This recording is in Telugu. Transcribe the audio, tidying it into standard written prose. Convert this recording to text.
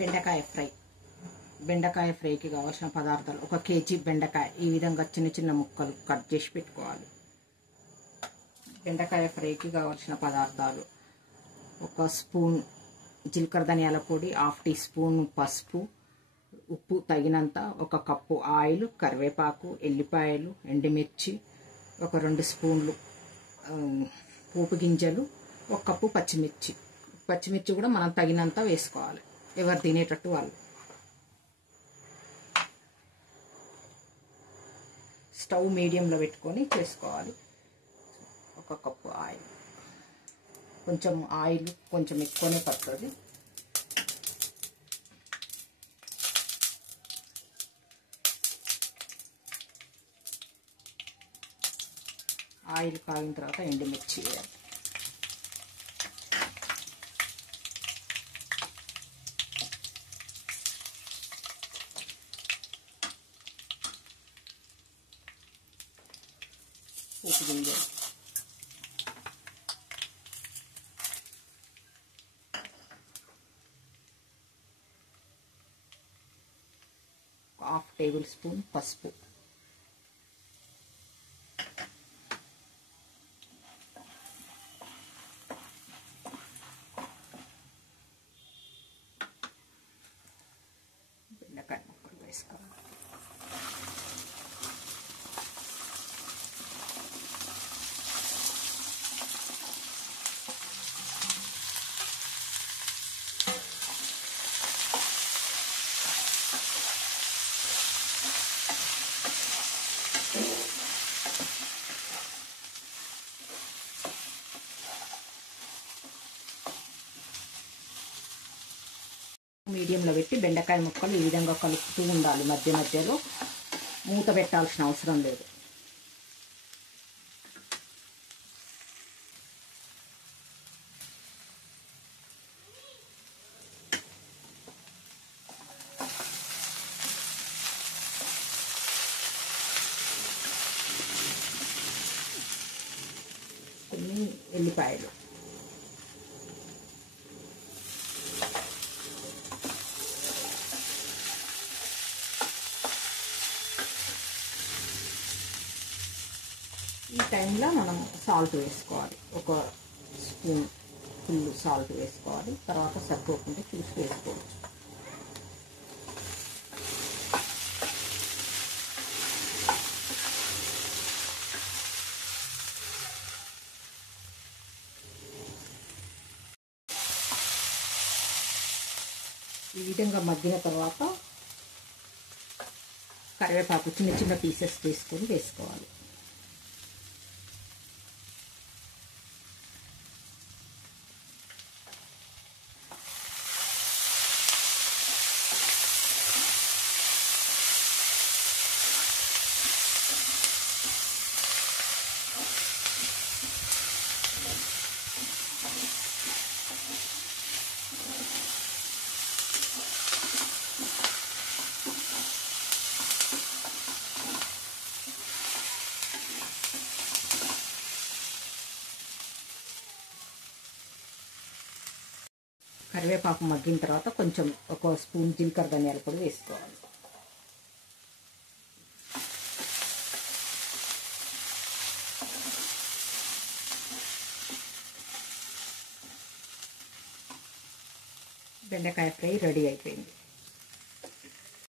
బెండకాయ ఫ్రై. బెండకాయ ఫ్రైకి కావాల్సిన పదార్థాలు: 1 కేజీ బెండకాయ ఈ విధంగా చిన్న చిన్న ముక్కలు కట్ చేసి పెట్టుకోవాలి. బెండకాయ ఫ్రైకి కావాల్సిన పదార్థాలు: 1 స్పూన్ జీలకర్ర ధనియాల పొడి, 1/2 టీ స్పూన్ పసుపు, ఉప్పు తగినంత, 1 కప్పు ఆయిల్, కరివేపాకు, ఎల్లిపాయలు, ఎండుమిర్చి, 2 స్పూన్లు పోపు గింజలు, 1 కప్పు పచ్చిమిర్చి. పచ్చిమిర్చి కూడా మనం తగినంత వేసుకోవాలి, ఎవరు తినేటట్టు వాళ్ళు. స్టవ్ మీడియంలో పెట్టుకొని చేసుకోవాలి. 1 కప్పు ఆయిల్, కొంచెం ఆయిల్ కొంచెం ఎక్కువనే పడుతుంది. ఆయిల్ కాగిన తర్వాత ఎండుమిర్చి వేయాలి. పోపు గింజలు, ½ టేబుల్ స్పూన్ పసుపు, బెండకాయ ముక్కలు వేసుకోవాలి. మీడియంలో పెట్టి బెండకాయ ముక్కలు ఈ విధంగా కలుపుతూ ఉండాలి. మధ్య మధ్యలో మూత పెట్టాల్సిన అవసరం లేదు. కొన్ని ఎల్లిపాయలు, ఈ టైంలో మనం సాల్ట్ వేసుకోవాలి. 1 స్పూన్ ఫుల్ సాల్ట్ వేసుకోవాలి. తర్వాత సరిపోకుండా చూసి వేసుకోవచ్చు. ఈ విధంగా మగ్గిన తర్వాత కరివేపాకు చిన్న చిన్న పీసెస్ తీసుకొని వేసుకోవాలి. కరివేపాకు మగ్గిన తర్వాత కొంచెం 1 స్పూన్ జీలకర్ర ధనియాల పొడి వేసుకోవాలి. బెండకాయ ఫ్రై రెడీ అయిపోయింది.